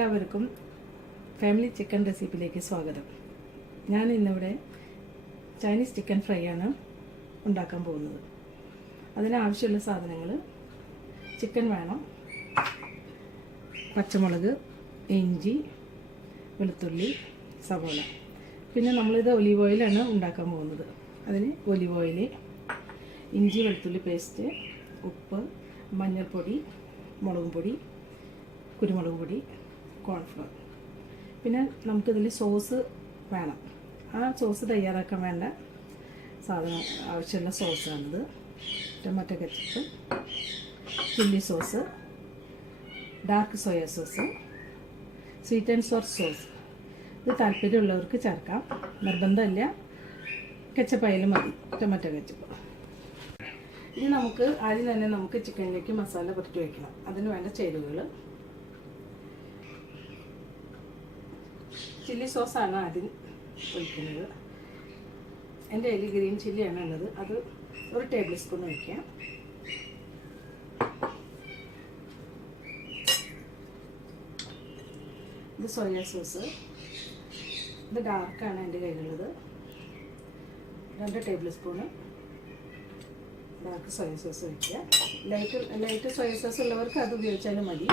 എല്ലാവർക്കും family chicken റെസിപ്പിയിലേക്ക് സ്വാഗതം. ഞാൻ ഇന്നിവിടെ ചൈനീസ് ചിക്കൻ ഫ്രൈ ആണ് ഉണ്ടാക്കാൻ പോകുന്നത്. അതിനാവശ്യമുള്ള സാധനങ്ങൾ: ചിക്കൻ വേണം, പച്ചമുളക്, ഇഞ്ചി, വെളുത്തുള്ളി, സവോള. പിന്നെ നമ്മളിത് ഒലീവ് ഓയിലാണ് ഉണ്ടാക്കാൻ പോകുന്നത്. അതിന് ഒലീവ് ഓയിൽ, ഇഞ്ചി വെളുത്തുള്ളി പേസ്റ്റ്, ഉപ്പ്, മഞ്ഞൾപ്പൊടി, മുളക് പൊടി, കുരുമുളക് പൊടി, കോൺഫ്ലവർ. പിന്നെ നമുക്കിതിൽ സോസ് വേണം. ആ സോസ് തയ്യാറാക്കാൻ വേണ്ട സാധനം ആവശ്യമുള്ള സോസാണിത്: tomato ketchup, chilli sauce, dark soya sauce, sweet and sour sauce. ഇത് താല്പര്യമുള്ളവർക്ക് ചേർക്കാം, നിർബന്ധമില്ല. കെച്ചപ്പായാലും മതി, ടൊമാറ്റോ കെച്ചപ്പ്. ഇനി നമുക്ക് ആദ്യം തന്നെ ചിക്കനിലേക്ക് മസാല പുരട്ടി വയ്ക്കണം. അതിന് വേണ്ട ചേരുവകൾ: ചില്ലി സോസാണ് ആദ്യം ഒഴിക്കുന്നത്. എൻ്റെ കയ്യിൽ ഗ്രീൻ ചില്ലിയാണ് ഉള്ളത്. അത് 1 ടേബിൾ സ്പൂൺ ഒഴിക്കാം. ഇത് സോയ സോസ്, ഇത് ഡാർക്കാണ് എൻ്റെ കയ്യിലുള്ളത്. 2 table spoon dark soya sauce ഒഴിക്കുക. ലൈറ്റ് സോയ സോസ് ഉള്ളവർക്ക് അത് ഉപയോഗിച്ചാലും മതി.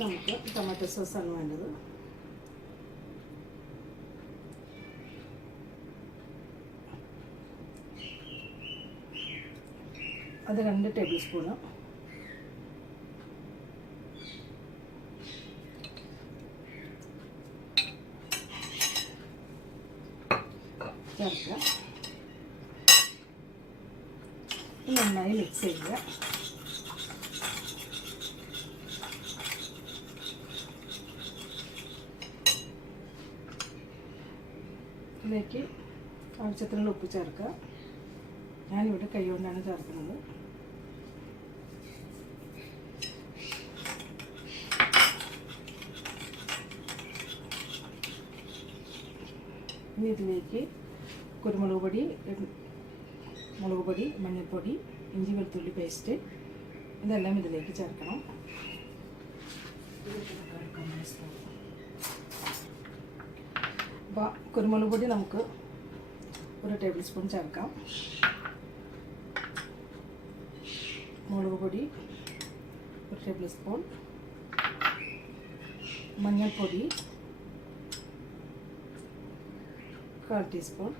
നമുക്ക് ടൊമാറ്റോ സോസാണ് വേണ്ടത്. അത് 2 ടേബിൾ സ്പൂണ്. ചേർക്കുക. നന്നായി മിക്സ് ചെയ്യുക. ഇതിലേക്ക് ആവശ്യത്തിനുള്ള ഉപ്പ് ചേർക്കുക. ഞാനിവിടെ കൈ കൊണ്ടാണ് ചേർക്കുന്നത്. ഇനി ഇതിലേക്ക് കുരുമുളക് പൊടി, മുളക് പൊടി, മഞ്ഞൾപ്പൊടി, ഇഞ്ചി വെളുത്തുള്ളി പേസ്റ്റ് ഇതെല്ലാം ഇതിലേക്ക് ചേർക്കണം. അപ്പോൾ കുരുമുളക് പൊടി നമുക്ക് 1 ടേബിൾ സ്പൂൺ ചേർക്കാം. മുളക് പൊടി 1 ടേബിൾ സ്പൂൺ, മഞ്ഞൾപ്പൊടി 1/4 ടീസ്പൂൺ,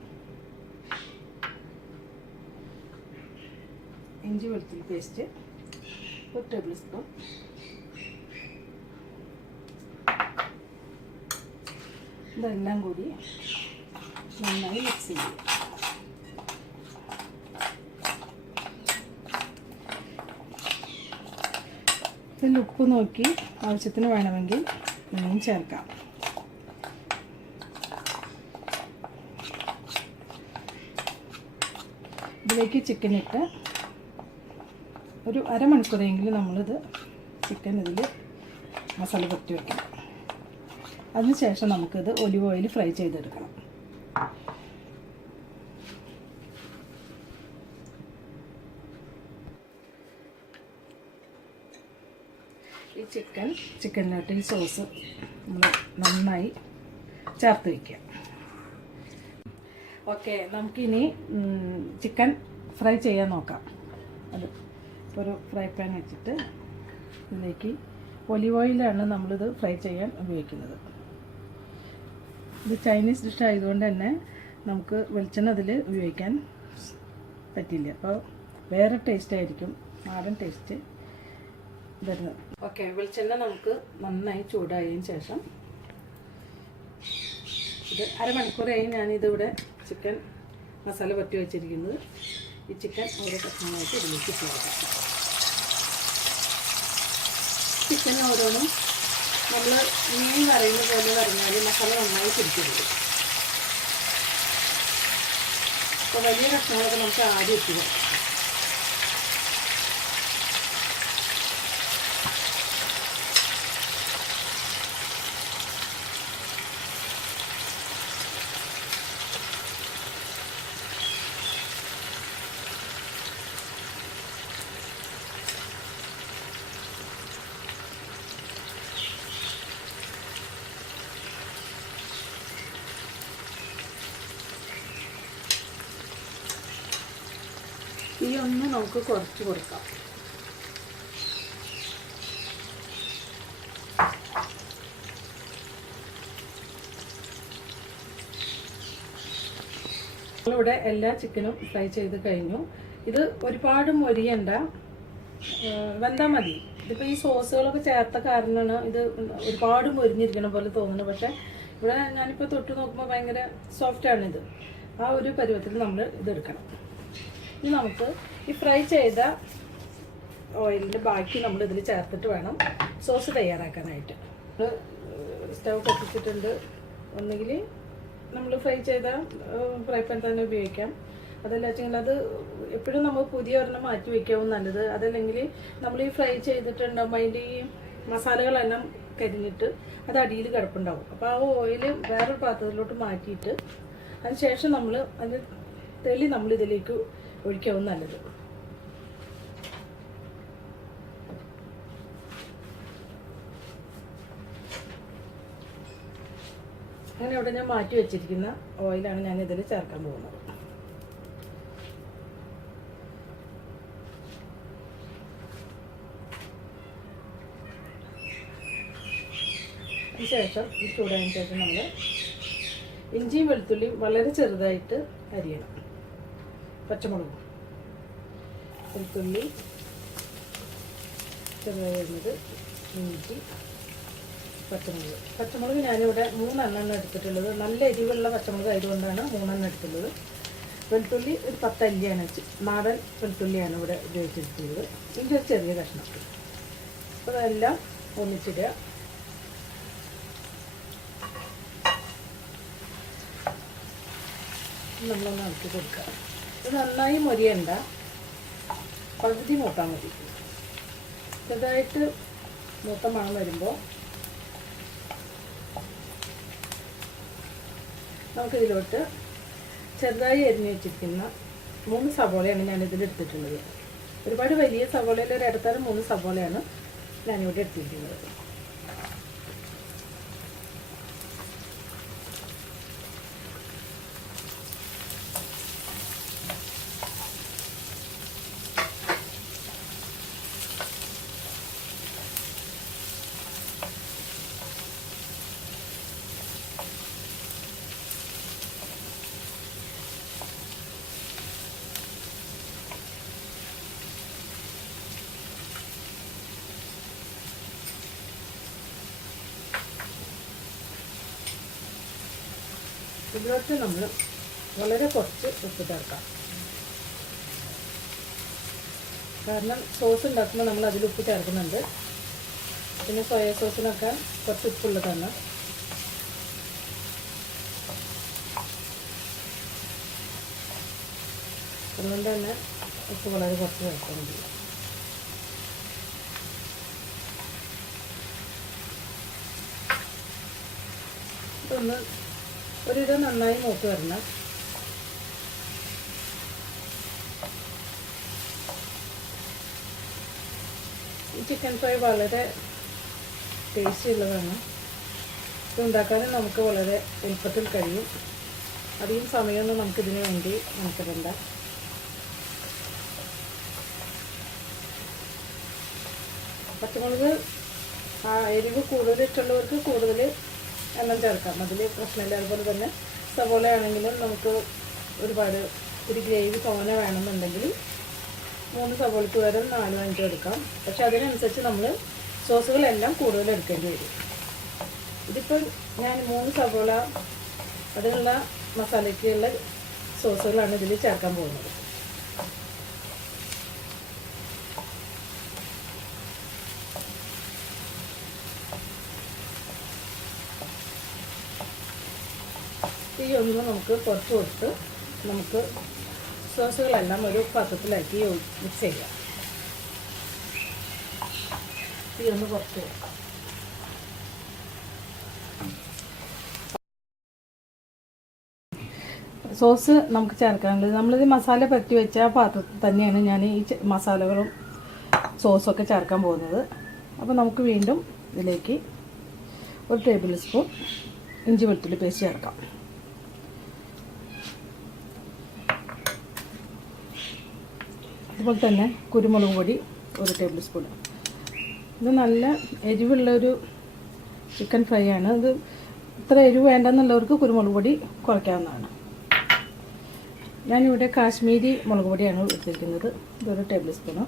ഇഞ്ചി വെളുത്തുള്ളി പേസ്റ്റ് 1 ടേബിൾ സ്പൂൺ, ഇതെല്ലാം കൂടി നന്നായി മിക്സ് ചെയ്യുക. ഇതിൽ ഉപ്പ് നോക്കി ആവശ്യത്തിന് വേണമെങ്കിൽ ഇനിയും ചേർക്കാം. ഇതിലേക്ക് ചിക്കൻ ഇട്ട് ഒരു അരമണിക്കൂറെങ്കിലും നമ്മളിത് ചിക്കൻ ഇതിൽ മസാല പുരട്ടി വയ്ക്കണം. അതിനുശേഷം നമുക്കിത് ഒലിവ് ഓയിൽ ഫ്രൈ ചെയ്തെടുക്കണം. ഈ ചിക്കനിലോട്ട് ഈ സോസ് നമ്മൾ നന്നായി ചേർത്ത് വയ്ക്കുക. ഓക്കെ, നമുക്കിനി ചിക്കൻ ഫ്രൈ ചെയ്യാൻ നോക്കാം. അത് ഒരു ഫ്രൈ പാൻ വെച്ചിട്ട് ഇതിലേക്ക് ഒലിവ് ഓയിലാണ് നമ്മളിത് ഫ്രൈ ചെയ്യാൻ ഉപയോഗിക്കുന്നത്. ഇത് ചൈനീസ് ഡിഷ് ആയതുകൊണ്ട് തന്നെ നമുക്ക് വെളിച്ചെണ്ണ അതിൽ ഉപയോഗിക്കാൻ പറ്റില്ല. അപ്പോൾ വേറെ ടേസ്റ്റ് ആയിരിക്കും, നാടൻ ടേസ്റ്റ് വരുന്നത്. ഓക്കെ, വെളിച്ചെണ്ണ നമുക്ക് നന്നായി ചൂടായതിന് ശേഷം ഇത് അരമണിക്കൂറായി ഞാനിതിവിടെ ചിക്കൻ മസാല പറ്റി വെച്ചിരിക്കുന്നത്. ഈ ചിക്കൻ ഓരോ കഷ്ണമായിട്ട് ഇതിലേക്ക് ചേർക്കാം. ചിക്കൻ ഓരോന്നും നമ്മൾ മീൻ കറിയുന്ന പോലെ പറഞ്ഞാൽ മസാല നന്നായി പിടിക്കരുത്. അപ്പോൾ വലിയ കഷ്ണങ്ങളൊക്കെ നമുക്ക് ആദ്യം ഇട്ട് കൊടുക്കാം. തീ ഒന്ന് നമുക്ക് കുറച്ച് കൊടുക്കാം. നമ്മളിവിടെ എല്ലാ ചിക്കനും ഫ്രൈ ചെയ്ത് കഴിഞ്ഞു. ഇത് ഒരുപാട് മൊരിയണ്ട, വെന്താൽ മതി. ഇതിപ്പോൾ ഈ സോസുകളൊക്കെ ചേർത്ത കാരണമാണ് ഇത് ഒരുപാട് മൊരിഞ്ഞിരിക്കണ പോലെ തോന്നുന്നത്. പക്ഷേ ഇവിടെ ഞാനിപ്പോൾ തൊട്ട് നോക്കുമ്പോൾ ഭയങ്കര സോഫ്റ്റാണിത്. ആ ഒരു പരുവത്തിൽ നമ്മൾ ഇതെടുക്കണം. ഇനി നമുക്ക് ഈ ഫ്രൈ ചെയ്ത ഓയിലിൻ്റെ ബാക്കി നമ്മൾ ഇതിൽ ചേർത്തിട്ട് വേണം സോസ് തയ്യാറാക്കാനായിട്ട്. സ്റ്റവ് കത്തിച്ചിട്ടുണ്ട്. ഒന്നുകിൽ നമ്മൾ ഫ്രൈ ചെയ്ത ഫ്രൈ പാൻ തന്നെ ഉപയോഗിക്കാം. അതല്ല വെച്ചെങ്കിൽ അത് എപ്പോഴും നമ്മൾ പുതിയ ഒരെണ്ണം മാറ്റി വയ്ക്കാവും നല്ലത്. അതല്ലെങ്കിൽ നമ്മൾ ഈ ഫ്രൈ ചെയ്തിട്ടുണ്ടാകുമ്പോൾ അതിൻ്റെ ഈ മസാലകളെല്ലാം കരിഞ്ഞിട്ട് അത് അടിയിൽ കിടപ്പുണ്ടാവും. അപ്പോൾ ആ ഓയിൽ വേറൊരു പാത്രത്തിലോട്ട് മാറ്റിയിട്ട് അതിന് ശേഷം നമ്മൾ അതിന് തെളി നമ്മളിതിലേക്ക് ഒഴിക്കാവും നല്ലത്. അങ്ങനെ ഇവിടെ ഞാൻ മാറ്റി വെച്ചിരിക്കുന്ന ഓയിലാണ് ഞാൻ ഇതിൽ ചേർക്കാൻ പോകുന്നത്. അതിനുശേഷം ഈ ചൂടായതിനു ശേഷം നമ്മൾ ഇഞ്ചിയും വെളുത്തുള്ളിയും വളരെ ചെറുതായിട്ട് അരിയണം. പച്ചമുളകും വെളുത്തുള്ളി ചെറുതായി വരുന്നത്, ഇഞ്ചി, പച്ചമുളക് ഞാനിവിടെ 3 എണ്ണം എടുത്തിട്ടുള്ളത്. നല്ല എരിവുള്ള പച്ചമുളക് ആയതുകൊണ്ടാണ് 3 എണ്ണം എടുത്തുള്ളത്. വെളുത്തുള്ളി ഒരു 10 അല്ലിയാണ് നാടൻ വെളുത്തുള്ളിയാണ് ഇവിടെ ഉപയോഗിച്ചിട്ടുള്ളത്. ഇതിൻ്റെ ഒരു ചെറിയ കഷ്ണം. അപ്പോൾ അതെല്ലാം ഒന്നിച്ചിടുക. നമ്മളൊന്ന് ഇളക്കി കൊടുക്കുക. ഇത് നന്നായി മൊരിയണ്ട, പകുതി മൂട്ടാൽ മതി. ചെറുതായിട്ട് മൂത്ത മണം വരുമ്പോൾ നമുക്കിതിലോട്ട് ചെറുതായി അരിഞ്ഞ് വെച്ചിരിക്കുന്ന 3 സവോളയാണ് ഞാനിതിൽ എടുത്തിട്ടുള്ളത്. ഒരുപാട് വലിയ സവോളയിൽ ഒരു ഇടത്തരം 3 സവോളയാണ് ഞാനിവിടെ എടുത്തിരിക്കുന്നത്. ഇതിലോട്ട് നമ്മൾ വളരെ കുറച്ച് ഉപ്പ് ചേർക്കാം. കാരണം സോസ് ഉണ്ടാക്കുമ്പോൾ നമ്മൾ അതിൽ ഉപ്പ് ചേർക്കുന്നുണ്ട്. പിന്നെ സോയ സോസിനൊക്കെ കുറച്ച് ഉപ്പുള്ളതാണ്. അതുകൊണ്ട് തന്നെ ഉപ്പ് വളരെ കുറച്ച് ചേർക്കാൻ മതി. ഇതൊന്ന് ഒരിത് നന്നായി മൂത്ത് വരണം. ഈ ചിക്കൻ ഫ്രൈ വളരെ ടേസ്റ്റി ഉള്ളതാണ്. ഇത് ഉണ്ടാക്കാനും നമുക്ക് വളരെ എളുപ്പത്തിൽ കഴിയും. അധികം സമയമൊന്നും നമുക്കിതിന് വേണ്ടി നമുക്കിടണ്ട. പച്ചമുളക് എരിവ് കൂടുതൽ ഇഷ്ടമുള്ളവർക്ക് കൂടുതൽ എണ്ണം ചേർക്കാം, അതിൽ പ്രശ്നമില്ല. അതുപോലെ തന്നെ സവോള ആണെങ്കിലും നമുക്ക് ഒരുപാട് ഒരു ഗ്രേവി തോനെ വേണമെന്നുണ്ടെങ്കിൽ 3 സവോളയ്ക്ക് പകരം 4-5 എടുക്കാം. പക്ഷെ അതിനനുസരിച്ച് നമ്മൾ സോസുകളെല്ലാം കൂടുതൽ എടുക്കേണ്ടി വരും. ഇതിപ്പോൾ ഞാൻ 3 സവോള അതിനുള്ള മസാലയ്ക്കുള്ള സോസുകളാണ് ഇതിൽ ചേർക്കാൻ പോകുന്നത്. ഈ ഒന്ന് നമുക്ക് കുറച്ച് കൊടുത്ത് നമുക്ക് സോസുകളെല്ലാം ഒരു പാത്രത്തിലാക്കി മിക്സ് ചെയ്യാം. ഈ ഒന്ന് കുറച്ച് സോസ് നമുക്ക് ചേർക്കാനുള്ളത്. നമ്മളിത് മസാല പരത്തി വെച്ച ആ പാത്രത്തിൽ തന്നെയാണ് ഞാൻ ഈ മസാലകളും സോസൊക്കെ ചേർക്കാൻ പോകുന്നത്. അപ്പോൾ നമുക്ക് വീണ്ടും ഇതിലേക്ക് 1 ടേബിൾ സ്പൂൺ ഇഞ്ചി വെളുത്തുള്ളി പേസ്റ്റ് ചേർക്കാം. അതുപോലെ തന്നെ കുരുമുളക് പൊടി 1 ടേബിൾ സ്പൂൺ. ഇത് നല്ല എരിവുള്ളൊരു ചിക്കൻ ഫ്രൈ ആണ്. ഇത് ഇത്ര എരിവ് വേണ്ടെന്നുള്ളവർക്ക് കുരുമുളക് പൊടി കുറയ്ക്കാവുന്നതാണ്. ഞാനിവിടെ കാശ്മീരി മുളക് പൊടിയാണ് എടുത്തിരിക്കുന്നത്. ഇത് 1 ടേബിൾ സ്പൂണ്.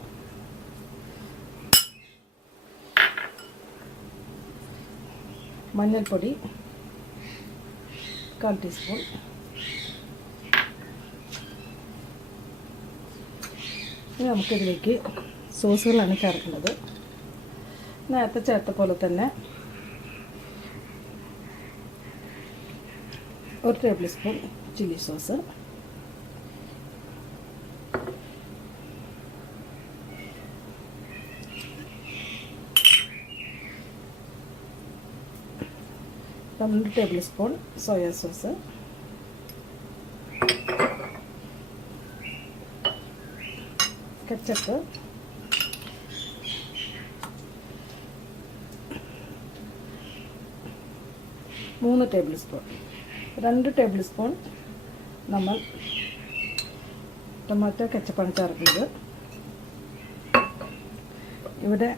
മഞ്ഞൾപ്പൊടി 1/4 ടീസ്പൂൺ. ഇനി നമുക്കിതിലേക്ക് സോസുകളാണ് ചേർക്കേണ്ടത്. നേരത്തെ ചേർത്ത പോലെ തന്നെ 1 tablespoon chilli sauce, 2 tablespoon soya sauce, ketchup, 3 tablespoon. 2 tablespoon നമ്മൾ ടൊമാറ്റോ കെച്ചപ്പാണ് ചേർക്കുന്നത്. ഇവിടെ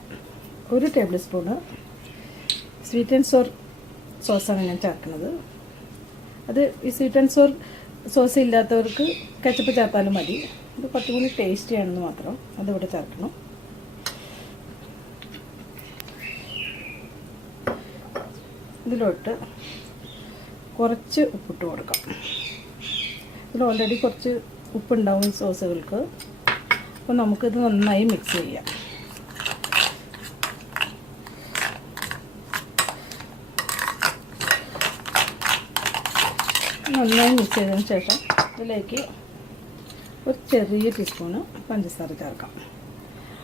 1 tablespoon sweet and sour സോസാണ് ഞാൻ ചേർക്കുന്നത്. അത് ഈ സ്വീറ്റ് ആൻഡ് സോർ സോസ് ഇല്ലാത്തവർക്ക് കെച്ചപ്പ് ചേർത്താലും മതി. ഇത് കുറച്ചും കൂടി ടേസ്റ്റി ആണെന്ന് മാത്രം. അതിവിടെ ചേർക്കണം. ഇതിലോട്ട് കുറച്ച് ഉപ്പിട്ട് കൊടുക്കാം. ഇതിൽ ഓൾറെഡി കുറച്ച് ഉപ്പുണ്ടാവും ഈ സോസുകൾക്ക്. അപ്പോൾ നമുക്കിത് നന്നായി മിക്സ് ചെയ്യാം. നന്നായി മിക്സ് ചെയ്തതിന് ശേഷം ഇതിലേക്ക് ഒരു ചെറിയ ടീസ്പൂണ് പഞ്ചസാര ചേർക്കാം.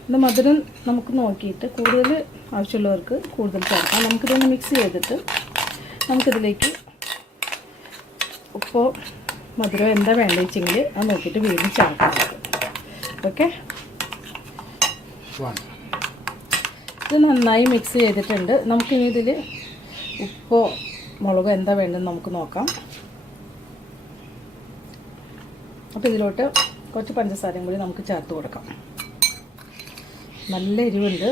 ഇത് മധുരം നമുക്ക് നോക്കിയിട്ട് കൂടുതൽ ആവശ്യമുള്ളവർക്ക് കൂടുതൽ ചേർക്കാം. നമുക്കിതൊന്ന് മിക്സ് ചെയ്തിട്ട് നമുക്കിതിലേക്ക് ഉപ്പോ മധുരം എന്താ വേണ്ടതെങ്കിൽ അത് നോക്കിയിട്ട് വീണ്ടും ചേർക്കാം. ഓക്കെ, ഇത് നന്നായി മിക്സ് ചെയ്തിട്ടുണ്ട്. നമുക്കിനി ഇതിൽ ഉപ്പോ മുളകോ എന്താ വേണ്ടതെന്ന് നമുക്ക് നോക്കാം. അപ്പോൾ ഇതിലോട്ട് കുറച്ച് പഞ്ചസാരയും കൂടി നമുക്ക് ചേർത്ത് കൊടുക്കാം. നല്ല എരിവുണ്ട്.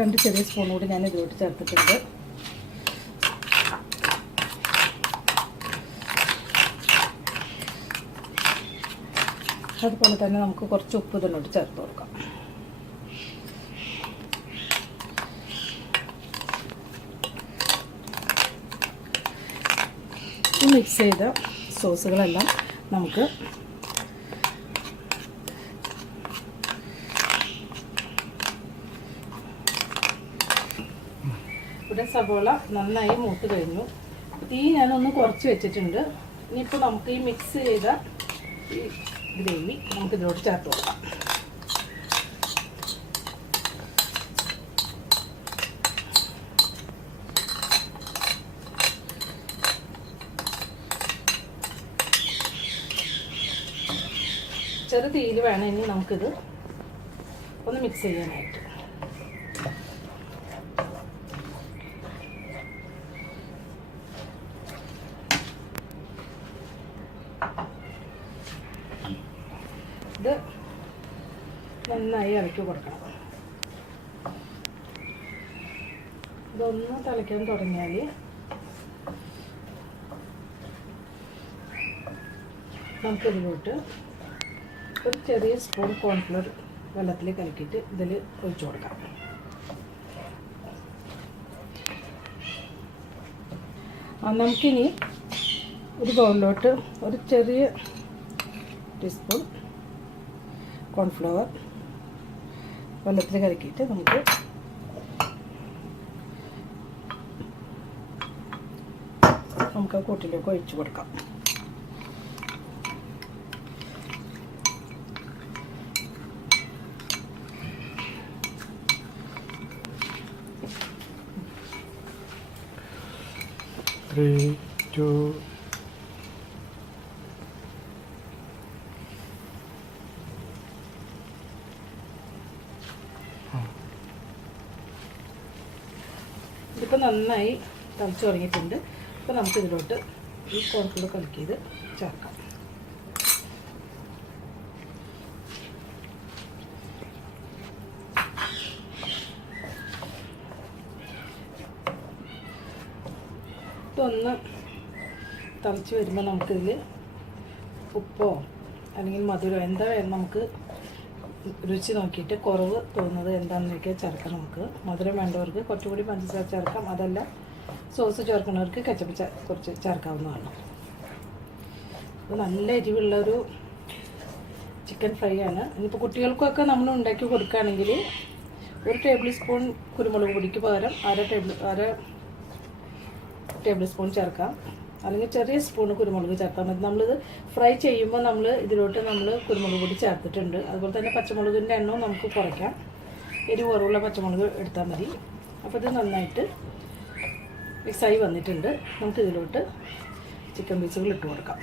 രണ്ട് ചെറിയ സ്പൂൺ കൂടി ഞാൻ ഇതിലോട്ട് ചേർത്തിട്ടുണ്ട്. അതുപോലെ തന്നെ നമുക്ക് കുറച്ച് ഉപ്പ് ഇതിലോട്ട് ചേർത്ത് കൊടുക്കാം. മിക്സ് ചെയ്ത സോസുകളെല്ലാം നമുക്ക് ഇവിടെ സവോള നന്നായി മൂത്ത് കഴിഞ്ഞു. തീ ഞാനൊന്ന് കുറച്ച് വെച്ചിട്ടുണ്ട്. ഇനിയിപ്പോൾ നമുക്ക് ഈ മിക്സ് ചെയ്ത ഈ ഗ്രേവി നമുക്കിതിലോട്ട് ചേർത്ത് കൊടുക്കാം. ചെറു തീയിൽ വേണം ഇനി നമുക്കിത് ഒന്ന് മിക്സ് ചെയ്യാനായിട്ട്. ഇത് നന്നായി ഇളക്കി കൊടുക്കണം. ഇതൊന്ന് തിളയ്ക്കാൻ തുടങ്ങിയാൽ നമുക്കിതിലോട്ട് ഒരു ചെറിയ സ്പൂൺ കോൺഫ്ലവർ വെള്ളത്തിൽ കലക്കിയിട്ട് ഇതിൽ ഒഴിച്ചു കൊടുക്കാം. നമുക്കിനി ഒരു ബൗളിലോട്ട് ഒരു ചെറിയ ടീസ്പൂൺ കോൺഫ്ലവർ വെള്ളത്തിൽ കലക്കിയിട്ട് നമുക്ക് ആ കൂട്ടിലേക്ക് ഒഴിച്ചു കൊടുക്കാം. ഇതിപ്പോൾ നന്നായി തിളച്ച് തുടങ്ങിയിട്ടുണ്ട്. ഇപ്പോൾ നമുക്കിതിലോട്ട് ഈ കോൺഫ്ലോർ കലക്കിയത് ചേർക്കാം. ഇതൊന്ന് തിളച്ച് വരുമ്പോൾ നമുക്കിതിൽ ഉപ്പോ അല്ലെങ്കിൽ മധുരമോ എന്താ വേണം നമുക്ക് രുചി നോക്കിയിട്ട് കുറവ് തോന്നുന്നത് എന്താണെന്നൊക്കെ ചേർക്കാം. നമുക്ക് മധുരം വേണ്ടവർക്ക് കുറച്ചുകൂടി പഞ്ചസാര ചേർക്കാം, അതല്ല സോസ് ചേർക്കുന്നവർക്ക് കെച്ചപ്പ് കുറച്ച് ചേർക്കാവുന്നതാണ്. ഇത് നല്ല എരിവുള്ളൊരു ചിക്കൻ ഫ്രൈ ആണ്. ഇനിയിപ്പോൾ കുട്ടികൾക്കൊക്കെ നമ്മൾ ഉണ്ടാക്കി കൊടുക്കുകയാണെങ്കിൽ 1 ടേബിൾ സ്പൂൺ കുരുമുളക് പൊടിക്ക് പകരം അര ടേബിൾ സ്പൂൺ ചേർക്കാം, അല്ലെങ്കിൽ ചെറിയ സ്പൂൺ കുരുമുളക് ചേർത്താൽ മതി. നമ്മളിത് ഫ്രൈ ചെയ്യുമ്പോൾ ഇതിലോട്ട് നമ്മൾ കുരുമുളക് പൊടി ചേർത്തിട്ടുണ്ട്. അതുപോലെ തന്നെ പച്ചമുളകിൻ്റെ എണ്ണവും നമുക്ക് കുറയ്ക്കാം. എരിവ് കുറവുള്ള പച്ചമുളക് എടുത്താൽ മതി. അപ്പോൾ ഇത് നന്നായിട്ട് മിക്സായി വന്നിട്ടുണ്ട്. നമുക്കിതിലോട്ട് ചിക്കൻ പീസുകൾ ഇട്ട് കൊടുക്കാം.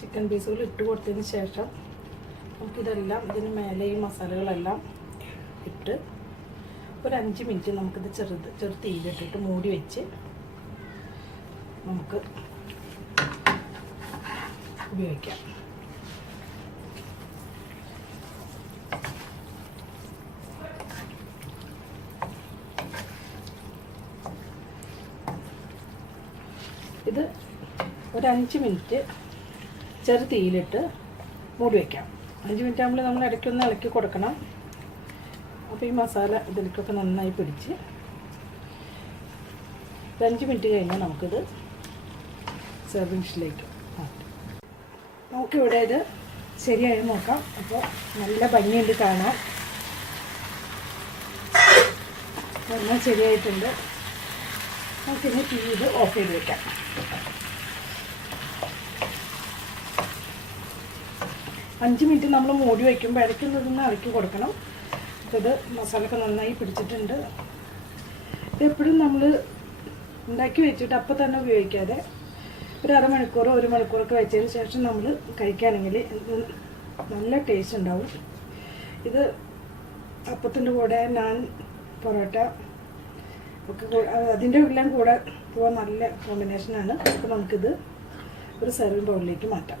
ചിക്കൻ പീസുകൾ ഇട്ട് കൊടുത്തതിന് ശേഷം നമുക്കിതെല്ലാം ഇതിന് മേലെ ഈ മസാലകളെല്ലാം ഇട്ട് ഒരു 5 മിനിറ്റ് നമുക്കിത് ചെറു തീയിലിട്ടിട്ട് മൂടി വെച്ച് നമുക്ക് ഉപയോഗിക്കാം. ഇത് ഒരു 5 മിനിറ്റ് ചെറു തീയിലിട്ട് മൂടി വയ്ക്കാം. 5 മിനിറ്റ് ആകുമ്പോൾ നമ്മൾ ഇടയ്ക്കൊന്ന് ഇളക്കി കൊടുക്കണം. അപ്പോൾ ഈ മസാല ഇതിലേക്കൊക്കെ നന്നായി പിടിച്ച് 5 മിനിറ്റ് കഴിഞ്ഞാൽ നമുക്കിത് സെർവിങ് ഡിഷിലേക്ക് മാറ്റാം. നമുക്കിവിടെ ഇത് ശരിയായി നോക്കാം. അപ്പോൾ നല്ല ഭംഗിയുണ്ട് കാണാൻ, നന്നായി ശരിയായിട്ടുണ്ട്. നമുക്കിനി തീ ഇത് ഓഫ് ചെയ്ത് വയ്ക്കാം. അഞ്ച് മിനിറ്റ് നമ്മൾ മൂടി വയ്ക്കുമ്പോൾ ഇടയ്ക്കൊന്ന് ഇളക്കി കൊടുക്കണം. അപ്പോൾ ഇത് മസാലയൊക്കെ നന്നായി പിടിച്ചിട്ടുണ്ട്. ഇതെപ്പോഴും നമ്മൾ ഉണ്ടാക്കി വെച്ചിട്ട് അപ്പോൾ തന്നെ ഉപയോഗിക്കാതെ ഒരു അരമണിക്കൂറോ 1 മണിക്കൂറൊക്കെ വെച്ചതിന് ശേഷം നമ്മൾ കഴിക്കുകയാണെങ്കിൽ നല്ല ടേസ്റ്റ് ഉണ്ടാവും. ഇത് അപ്പത്തിൻ്റെ കൂടെ നാൻ, പൊറോട്ട ഒക്കെ അതിൻ്റെ എല്ലാം കൂടെ പോകാൻ നല്ല കോമ്പിനേഷനാണ്. അപ്പോൾ നമുക്കിത് ഒരു സെർവിങ് ബൗളിലേക്ക് മാറ്റാം.